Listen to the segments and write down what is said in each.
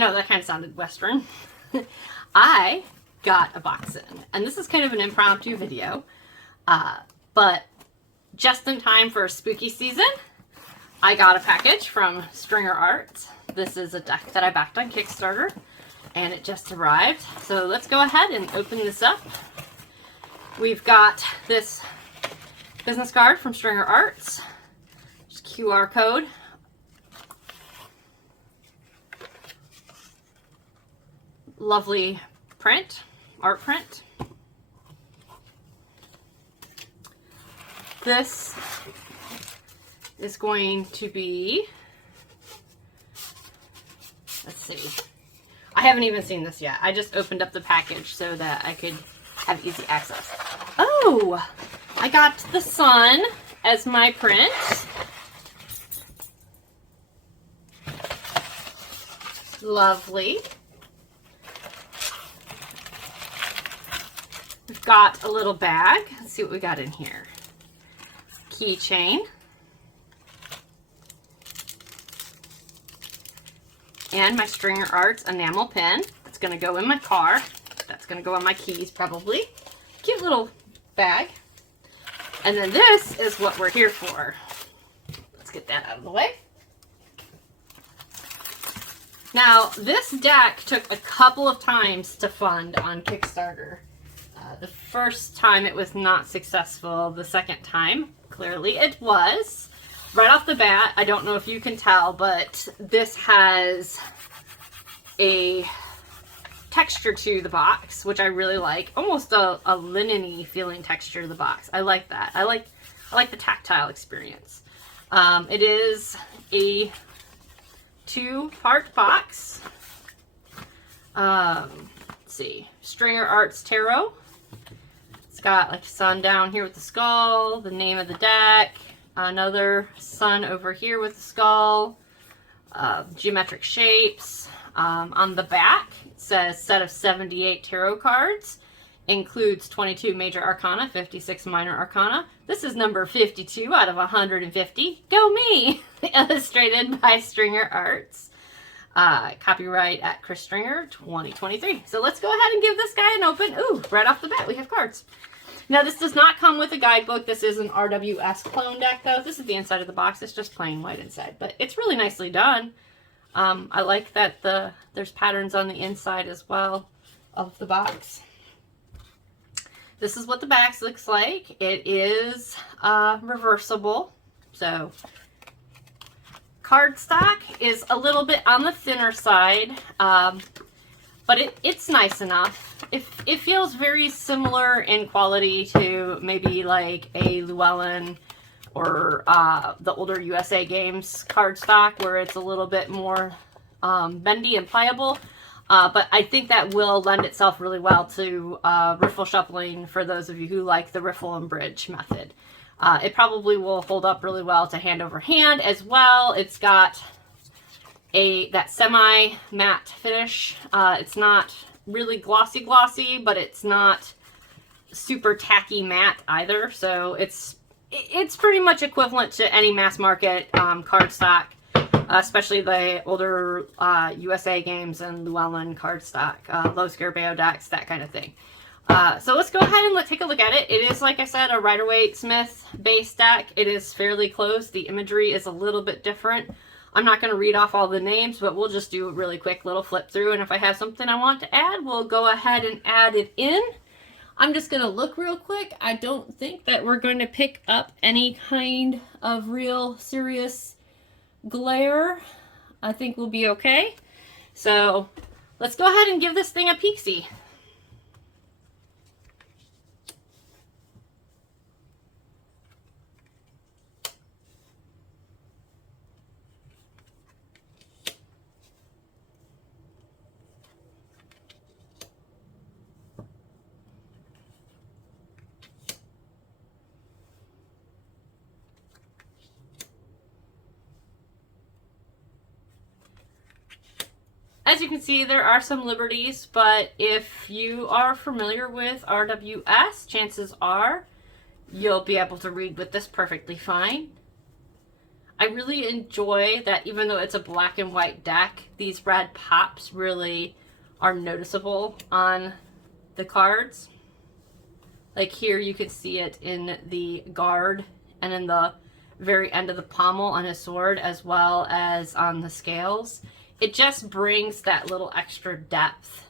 know that kind of sounded Western. I got a box in, and this is kind of an impromptu video, but just in time for spooky season, I got a package from Stringerarts. This is a deck that I backed on Kickstarter, and it just arrived. So let's go ahead and open this up. We've got this business card from Stringerarts. Just QR code. Lovely print, art print. This is going to be, let's see, I haven't even seen this yet. I just opened up the package so that I could have easy access. Oh, I got the sun as my print. Lovely. We've got a little bag. Let's see what we got in here. Keychain. And my Stringerarts enamel pin. That's going to go in my car. That's going to go on my keys probably. Cute little bag. And then this is what we're here for. Let's get that out of the way. Now, this deck took a couple of times to fund on Kickstarter. The first time it was not successful. The second time, clearly it was. Right off the bat, I don't know if you can tell, but this has a texture to the box, which I really like. Almost a linen-y feeling texture to the box. I like that. I like the tactile experience. It is a 2-part box. Let's see. Stringerarts Tarot. It's got like a sun down here with the skull, the name of the deck, another sun over here with the skull, geometric shapes. On the back, it says set of 78 tarot cards, includes 22 major arcana, 56 minor arcana. This is number 52 out of 150. Go me! Illustrated by Stringerarts. Copyright at Chris Stringer 2023. So let's go ahead and give this guy an open. Ooh, right off the bat we have cards. Now this does not come with a guidebook. This is an RWS clone deck though. This is the inside of the box. It's just plain white inside, but it's really nicely done. I like that there's patterns on the inside as well of the box. This is what the box looks like. It is reversible. So cardstock is a little bit on the thinner side, but it's nice enough. It feels very similar in quality to maybe like a Llewellyn or the older USA Games cardstock, where it's a little bit more bendy and pliable. But I think that will lend itself really well to riffle shuffling for those of you who like the riffle and bridge method. It probably will hold up really well to hand over hand as well. It's got that semi-matte finish. It's not really glossy, but it's not super tacky matte either. So it's pretty much equivalent to any mass market cardstock, especially the older USA Games and Llewellyn cardstock, low Scarabeo decks, that kind of thing. So let's go ahead and take a look at it. It is, like I said, a Rider-Waite-Smith base deck. It is fairly close. The imagery is a little bit different. I'm not going to read off all the names, but we'll just do a really quick little flip through, and if I have something I want to add, we'll go ahead and add it in. I'm just going to look real quick. I don't think that we're going to pick up any kind of real serious glare. I think we'll be okay. So let's go ahead and give this thing a peek-see. As you can see, there are some liberties, but if you are familiar with RWS, chances are you'll be able to read with this perfectly fine. I really enjoy that even though it's a black and white deck, these red pops really are noticeable on the cards. Like here you could see it in the guard and in the very end of the pommel on his sword, as well as on the scales. It just brings that little extra depth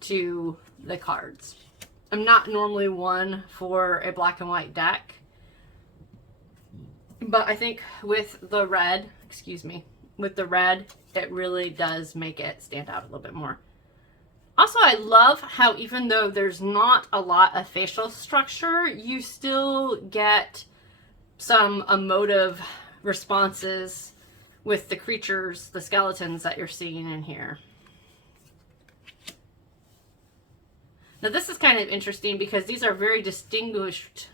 to the cards. I'm not normally one for a black and white deck, but I think with the red, with the red, it really does make it stand out a little bit more. Also, I love how even though there's not a lot of facial structure, you still get some emotive responses with the creatures, the skeletons that you're seeing in here. Now this is kind of interesting because these are very distinguished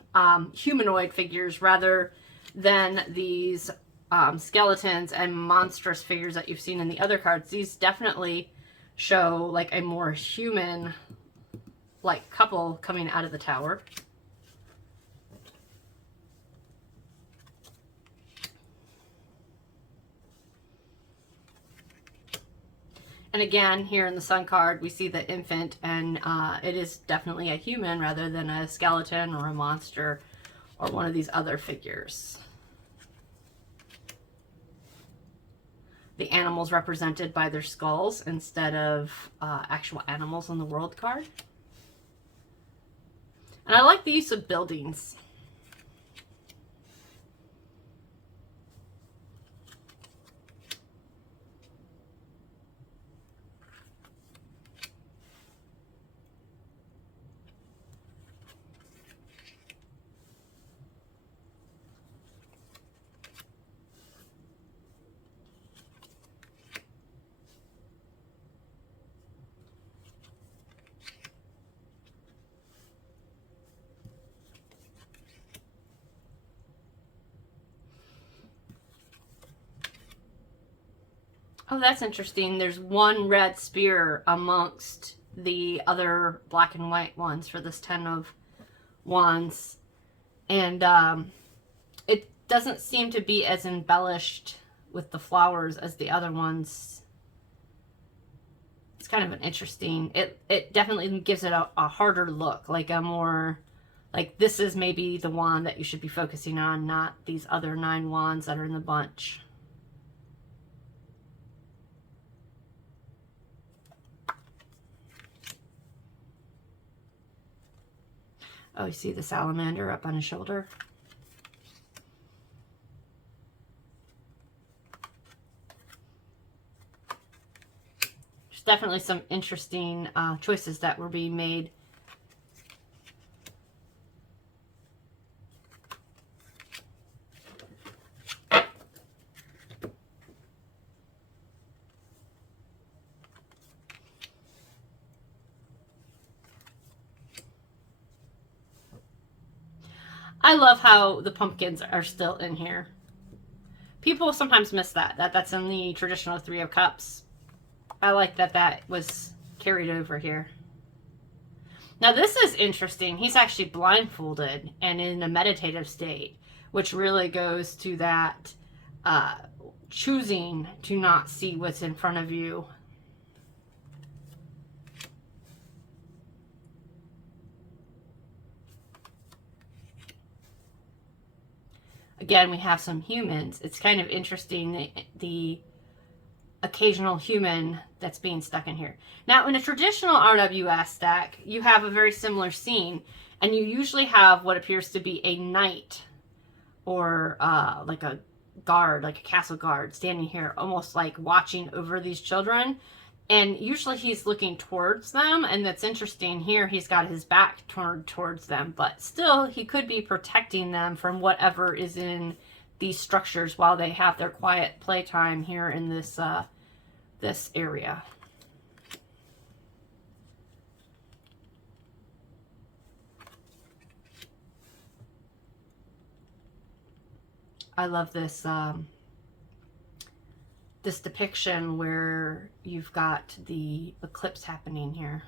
humanoid figures rather than these skeletons and monstrous figures that you've seen in the other cards. These definitely show like a more human like couple coming out of the tower. And again, here in the Sun card, we see the infant, and it is definitely a human rather than a skeleton or a monster or one of these other figures. The animals represented by their skulls instead of actual animals on the world card. And I like the use of buildings. Oh, that's interesting. There's one red spear amongst the other black and white ones for this 10 of Wands. And it doesn't seem to be as embellished with the flowers as the other ones. It's kind of an interesting, it definitely gives it a harder look, like a more, like this is maybe the wand that you should be focusing on, not these other 9 wands that are in the bunch. Oh, you see the salamander up on his shoulder? There's definitely some interesting choices that were being made. I love how the pumpkins are still in here. People sometimes miss that's in the traditional 3 of Cups. I like that was carried over here. Now this is interesting. He's actually blindfolded and in a meditative state, which really goes to that choosing to not see what's in front of you. Again, we have some humans. It's kind of interesting, the occasional human that's being stuck in here. Now, in a traditional RWS deck, you have a very similar scene, and you usually have what appears to be a knight or like a guard, like a castle guard, standing here, almost like watching over these children. And usually he's looking towards them, and that's interesting. Here he's got his back turned towards them, but still he could be protecting them from whatever is in these structures while they have their quiet playtime here in this this area. I love this this depiction where you've got the eclipse happening here.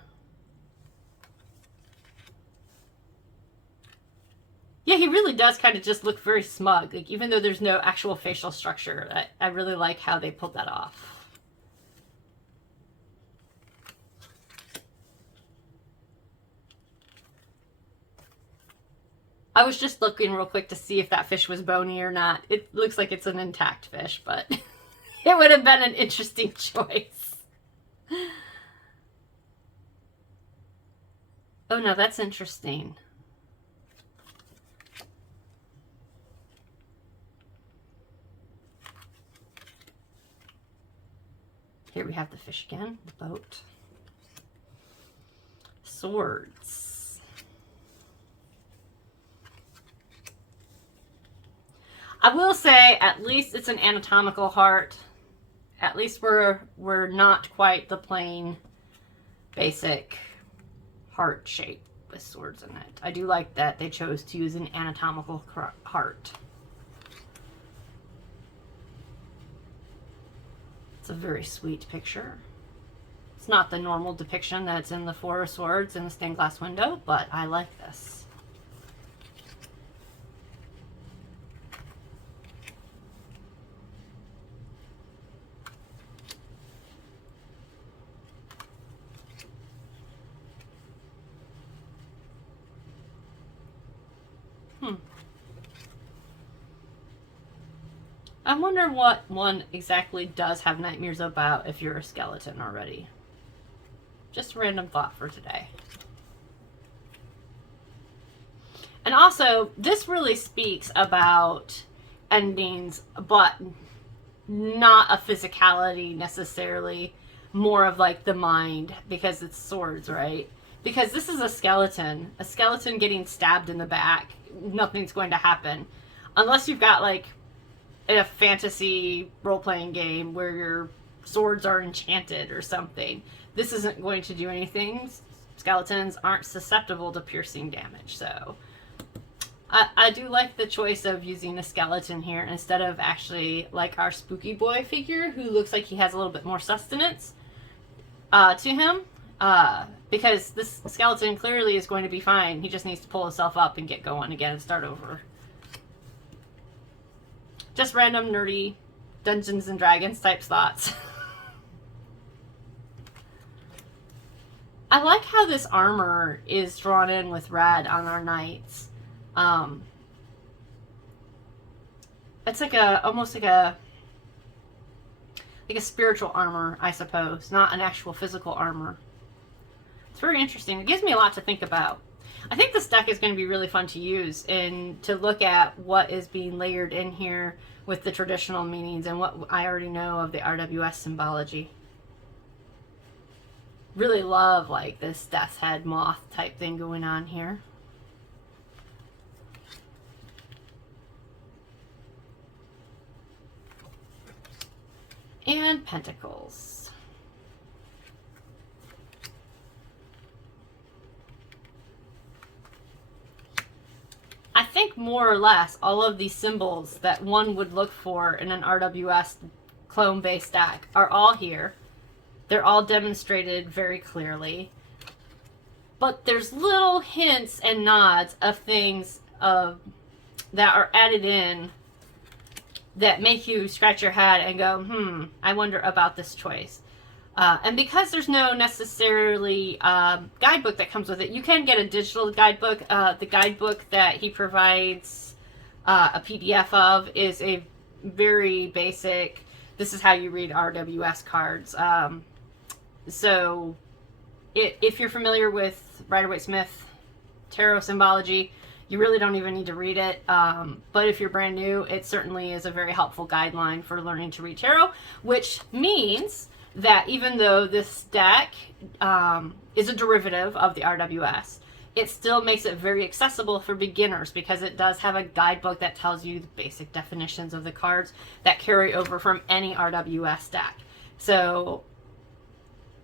Yeah, he really does kind of just look very smug. Like, even though there's no actual facial structure, I really like how they pulled that off. I was just looking real quick to see if that fish was bony or not. It looks like it's an intact fish, but it would have been an interesting choice. Oh no, that's interesting. Here we have the fish again, the boat. Swords. I will say, at least it's an anatomical heart. At least we're not quite the plain, basic heart shape with swords in it. I do like that they chose to use an anatomical heart. It's a very sweet picture. It's not the normal depiction that's in the Four of Swords in the stained glass window, but I like this. I wonder what one exactly does have nightmares about if you're a skeleton already. Just a random thought for today. And also, this really speaks about endings, but not a physicality necessarily, more of like the mind, because it's swords, right? Because this is a skeleton getting stabbed in the back. Nothing's going to happen. Unless you've got like a fantasy role-playing game where your swords are enchanted or something. This isn't going to do anything. Skeletons aren't susceptible to piercing damage, so I do like the choice of using a skeleton here instead of actually like our spooky boy figure who looks like he has a little bit more sustenance to him, because this skeleton clearly is going to be fine. He just needs to pull himself up and get going again and start over. Just random nerdy Dungeons and Dragons type thoughts. I like how this armor is drawn in with red on our knights. It's like almost like a spiritual armor, I suppose, not an actual physical armor. It's very interesting. It gives me a lot to think about. I think this deck is going to be really fun to use and to look at what is being layered in here with the traditional meanings and what I already know of the RWS symbology. Really love like this death's head moth type thing going on here. And pentacles. I think more or less all of these symbols that one would look for in an RWS clone-based deck are all here. They're all demonstrated very clearly. But there's little hints and nods of things that are added in that make you scratch your head and go, I wonder about this choice. And because there's no necessarily guidebook that comes with it, you can get a digital guidebook. The guidebook that he provides a PDF of is a very basic, this is how you read RWS cards. So if you're familiar with Rider-Waite-Smith tarot symbology, you really don't even need to read it. But if you're brand new, it certainly is a very helpful guideline for learning to read tarot, which means that even though this deck is a derivative of the RWS, it still makes it very accessible for beginners because it does have a guidebook that tells you the basic definitions of the cards that carry over from any RWS deck. So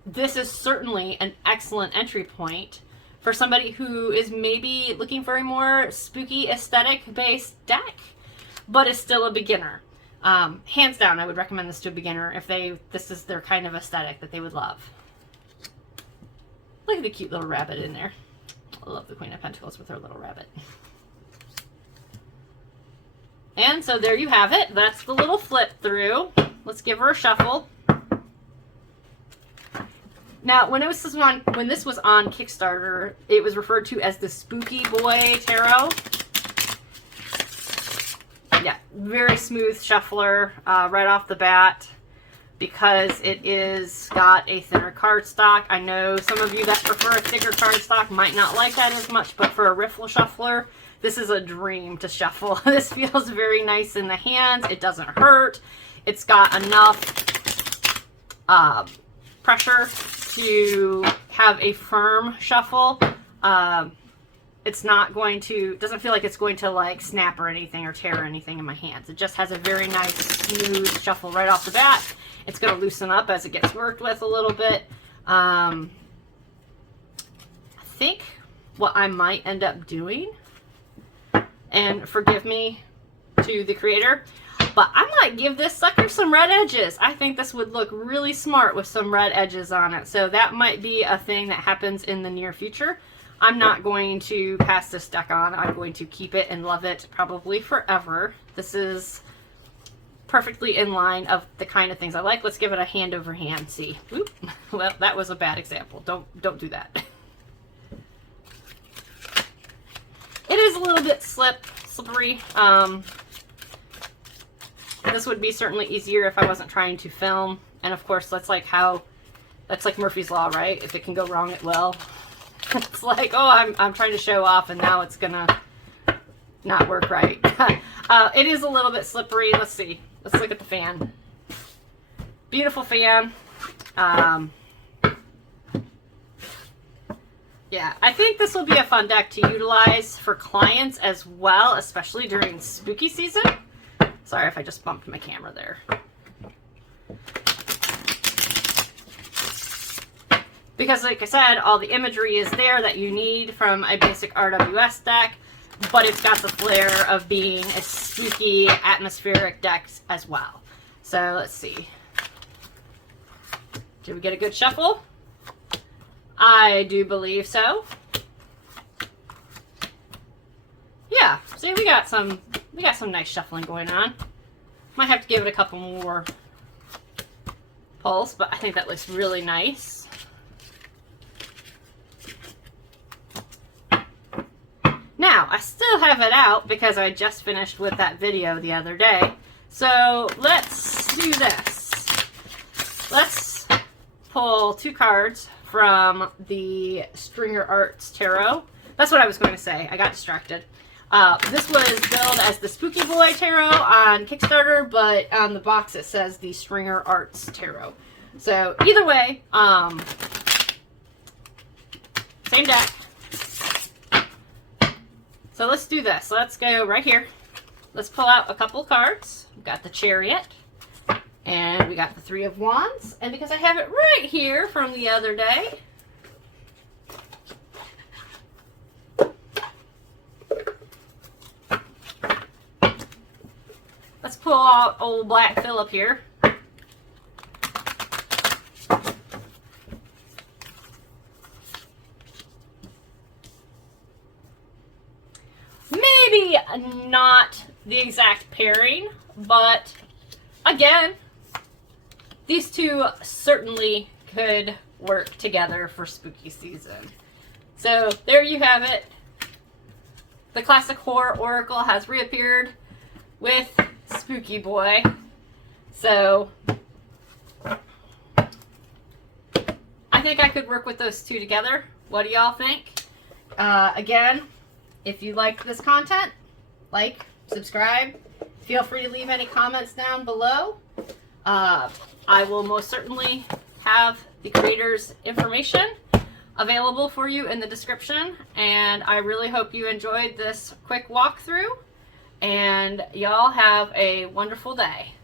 this is certainly an excellent entry point for somebody who is maybe looking for a more spooky aesthetic based deck, but is still a beginner. Hands down, I would recommend this to a beginner if this is their kind of aesthetic that they would love. Look at the cute little rabbit in there. I love the Queen of Pentacles with her little rabbit. And so there you have it. That's the little flip through. Let's give her a shuffle. Now, when this was on Kickstarter, it was referred to as the Spooky Boy Tarot. Yeah, very smooth shuffler right off the bat because it is got a thinner cardstock. I know some of you that prefer a thicker cardstock might not like that as much, but for a riffle shuffler, this is a dream to shuffle. This feels very nice in the hands. It doesn't hurt. It's got enough pressure to have a firm shuffle. It's not going to, doesn't feel like it's going to like snap or anything or tear anything in my hands. It just has a very nice smooth shuffle right off the bat. It's going to loosen up as it gets worked with a little bit. I think what I might end up doing, and forgive me to the creator, but I might give this sucker some red edges. I think this would look really smart with some red edges on it. So that might be a thing that happens in the near future. I'm not going to pass this deck on. I'm going to keep it and love it probably forever. This is perfectly in line of the kind of things I like. Let's give it a hand over hand. See, oop. Well, that was a bad example. Don't do that. It is a little bit slippery. This would be certainly easier if I wasn't trying to film. And of course, that's like Murphy's Law, right? If it can go wrong, it will. It's like, oh, I'm trying to show off and now it's gonna not work right. It is a little bit slippery. Let's see. Let's look at the fan. Beautiful fan. Yeah, I think this will be a fun deck to utilize for clients as well, especially during spooky season. Sorry if I just bumped my camera there. Because like I said, all the imagery is there that you need from a basic RWS deck, but it's got the flair of being a spooky, atmospheric deck as well. So let's see. Did we get a good shuffle? I do believe so. Yeah, see, we got some nice shuffling going on. Might have to give it a couple more pulls, but I think that looks really nice. Now, I still have it out because I just finished with that video the other day. So let's do this. Let's pull 2 cards from the Stringerarts Tarot. That's what I was going to say. I got distracted. This was billed as the Spooky Boy Tarot on Kickstarter, but on the box it says the Stringerarts Tarot. So either way, same deck. So let's do this. Let's go right here. Let's pull out a couple cards. We've got the Chariot, and we got the 3 of Wands. And because I have it right here from the other day, let's pull out old Black Phillip here. Maybe not the exact pairing, but again, these two certainly could work together for spooky season. So there you have it. The classic horror oracle has reappeared with Spooky Boy. So I think I could work with those two together. What do y'all think? Again, if you liked this content, like, subscribe. Feel free to leave any comments down below. I will most certainly have the creator's information available for you in the description. And I really hope you enjoyed this quick walkthrough. And y'all have a wonderful day.